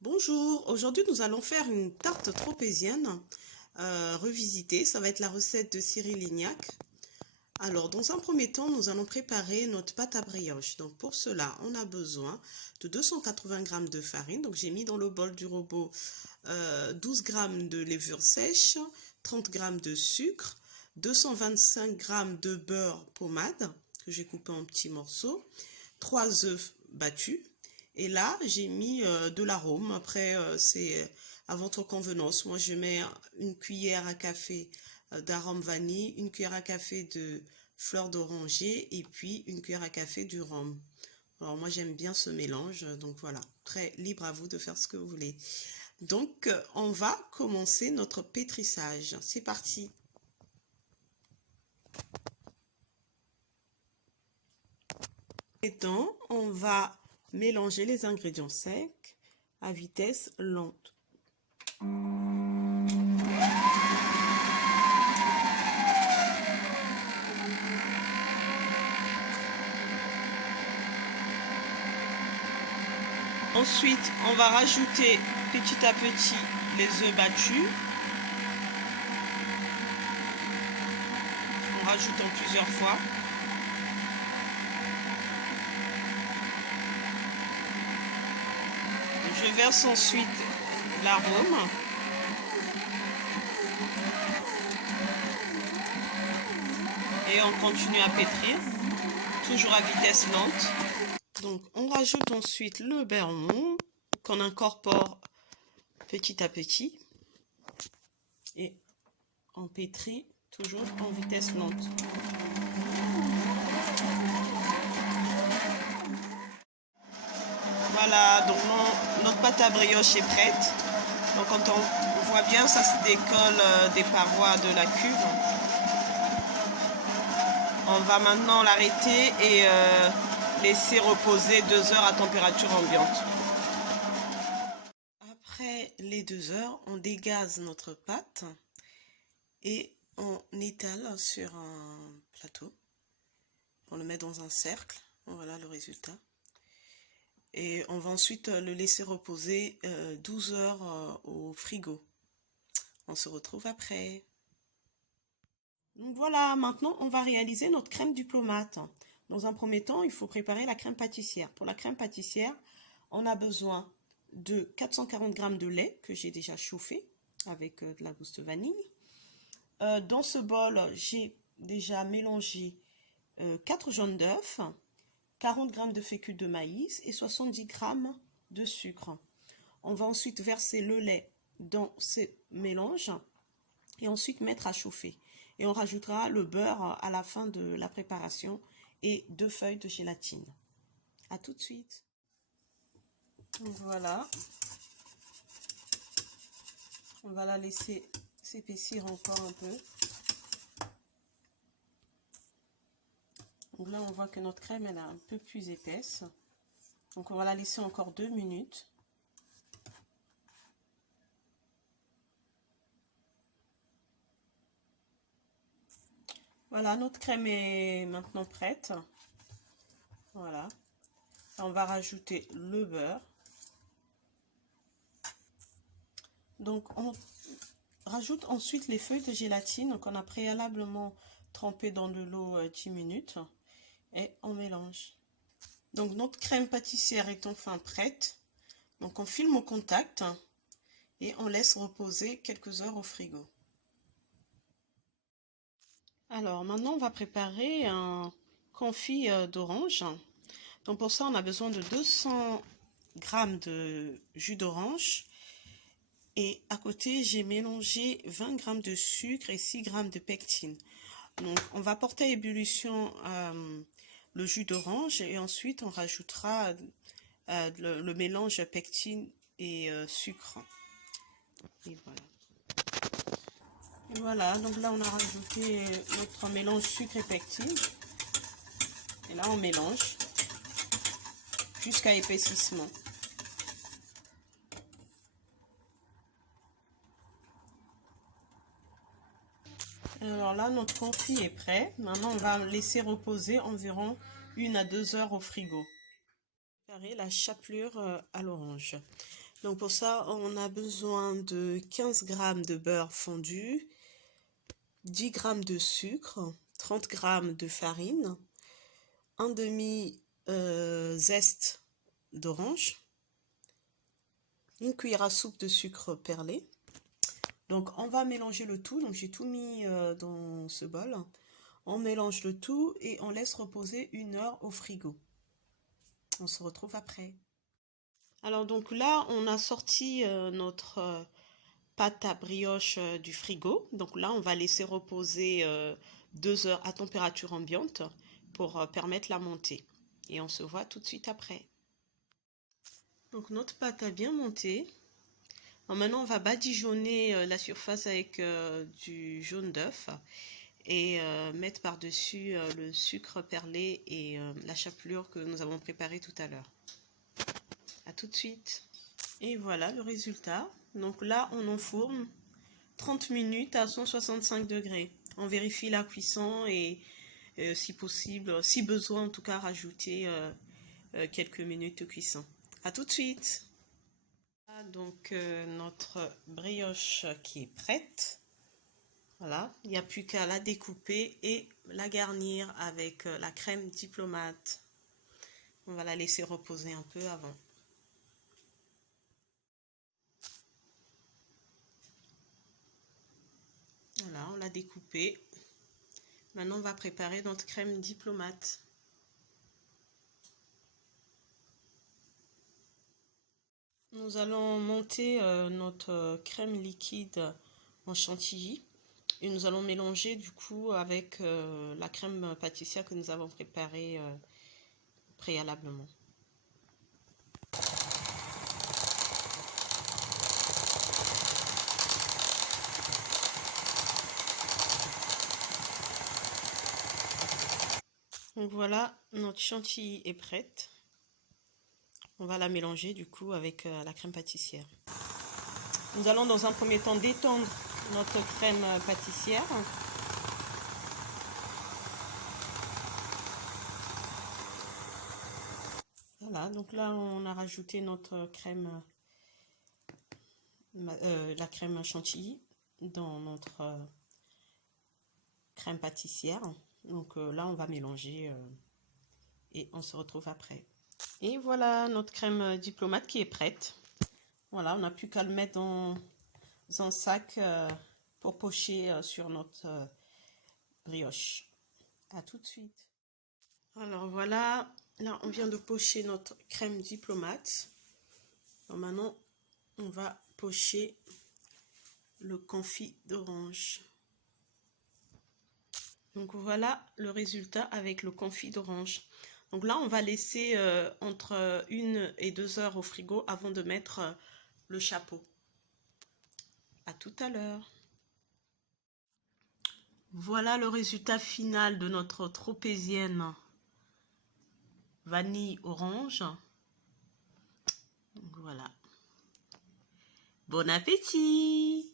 Bonjour, aujourd'hui nous allons faire une tarte tropézienne revisitée. Ça va être la recette de Cyril Lignac. Alors, dans un premier temps, nous allons préparer notre pâte à brioche. Donc, pour cela, on a besoin de 280 g de farine. Donc, j'ai mis dans le bol du robot 12 g de levure sèche, 30 g de sucre, 225 g de beurre pommade que j'ai coupé en petits morceaux, 3 œufs battus. Et là, j'ai mis de l'arôme. Après, c'est à votre convenance. Moi, je mets une cuillère à café d'arôme vanille, une cuillère à café de fleur d'oranger et puis une cuillère à café du rhum. Alors, moi, j'aime bien ce mélange. Donc, voilà, très libre à vous de faire ce que vous voulez. Donc, on va commencer notre pétrissage. C'est parti. Et donc, on va mélanger les ingrédients secs à vitesse lente. Ensuite, on va rajouter petit à petit les œufs battus. On rajoute en plusieurs fois. Je verse ensuite l'arôme. Et on continue à pétrir, toujours à vitesse lente. Donc, on rajoute ensuite le beurre mou qu'on incorpore petit à petit. Et on pétrit toujours en vitesse lente. Voilà, donc notre pâte à brioche est prête. Donc, quand on voit bien, ça se décolle des parois de la cuve. On va maintenant l'arrêter et laisser reposer 2 heures à température ambiante. Après les 2 heures, on dégaze notre pâte et on étale sur un plateau. On le met dans un cercle. Voilà le résultat. Et on va ensuite le laisser reposer 12 heures au frigo. On se retrouve après. Donc voilà, maintenant on va réaliser notre crème diplomate. Dans un premier temps, il faut préparer la crème pâtissière. Pour la crème pâtissière, on a besoin de 440 g de lait que j'ai déjà chauffé avec de la gousse de vanille. Dans ce bol, j'ai déjà mélangé 4 jaunes d'œufs, 40 g de fécule de maïs et 70 g de sucre. On va ensuite verser le lait dans ce mélange et ensuite mettre à chauffer. Et on rajoutera le beurre à la fin de la préparation et 2 feuilles de gélatine. À tout de suite. Voilà. On va la laisser s'épaissir encore un peu. Donc là, on voit que notre crème, elle est un peu plus épaisse. Donc on va la laisser encore 2 minutes. Voilà, notre crème est maintenant prête. Voilà. On va rajouter le beurre. Donc, on rajoute ensuite les feuilles de gélatine qu'on a préalablement trempées dans de l'eau 10 minutes. Et on mélange. Donc, notre crème pâtissière est enfin prête. Donc, on filme au contact et on laisse reposer quelques heures au frigo. Alors, maintenant, on va préparer un confit d'orange. Donc, pour ça, on a besoin de 200 g de jus d'orange. Et à côté, j'ai mélangé 20 g de sucre et 6 g de pectine. Donc, on va porter à ébullition le jus d'orange et ensuite, on rajoutera le mélange pectine et sucre. Et voilà. Et voilà, donc là, on a rajouté notre mélange sucre et pectine. Et là, on mélange jusqu'à épaississement. Alors là, notre confit est prêt. Maintenant, on va laisser reposer environ 1 à 2 heures au frigo. Préparer la chapelure à l'orange. Donc pour ça, on a besoin de 15 g de beurre fondu, 10 g de sucre, 30 g de farine, un demi zeste d'orange, une cuillère à soupe de sucre perlé. Donc on va mélanger le tout. Donc j'ai tout mis dans ce bol. On mélange le tout et on laisse reposer 1 heure au frigo. On se retrouve après. Alors donc là, on a sorti notre pâte à brioche du frigo. Donc là, on va laisser reposer 2 heures à température ambiante pour permettre la montée. Et on se voit tout de suite après. Donc notre pâte a bien monté. Alors maintenant, on va badigeonner la surface avec du jaune d'œuf et mettre par-dessus le sucre perlé et la chapelure que nous avons préparée tout à l'heure. À tout de suite. Et voilà le résultat. Donc là, on enfourne 30 minutes à 165 degrés. On vérifie la cuisson et si possible, si besoin en tout cas, rajouter quelques minutes de cuisson. À tout de suite. Donc notre brioche qui est prête. Voilà, il n'y a plus qu'à la découper et la garnir avec la crème diplomate. On va la laisser reposer un peu avant. Voilà, on l'a découpée. Maintenant, on va préparer notre crème diplomate. Nous allons monter notre crème liquide en chantilly et nous allons mélanger du coup avec la crème pâtissière que nous avons préparée préalablement. Donc voilà, notre chantilly est prête. On va la mélanger du coup avec la crème pâtissière. Nous allons dans un premier temps détendre notre crème pâtissière. Voilà, donc là on a rajouté notre crème, la crème chantilly dans notre crème pâtissière. Donc là on va mélanger et on se retrouve après. Et voilà notre crème diplomate qui est prête. Voilà, on n'a plus qu'à le mettre dans un sac pour pocher sur notre brioche. À tout de suite. Alors voilà, là on vient de pocher notre crème diplomate. Alors maintenant on va pocher le confit d'orange. Donc voilà le résultat avec le confit d'orange. Donc là on va laisser entre 1 et 2 heures au frigo avant de mettre le chapeau. À tout à l'heure. Voilà le résultat final de notre tropézienne vanille orange. Donc voilà. Bon appétit!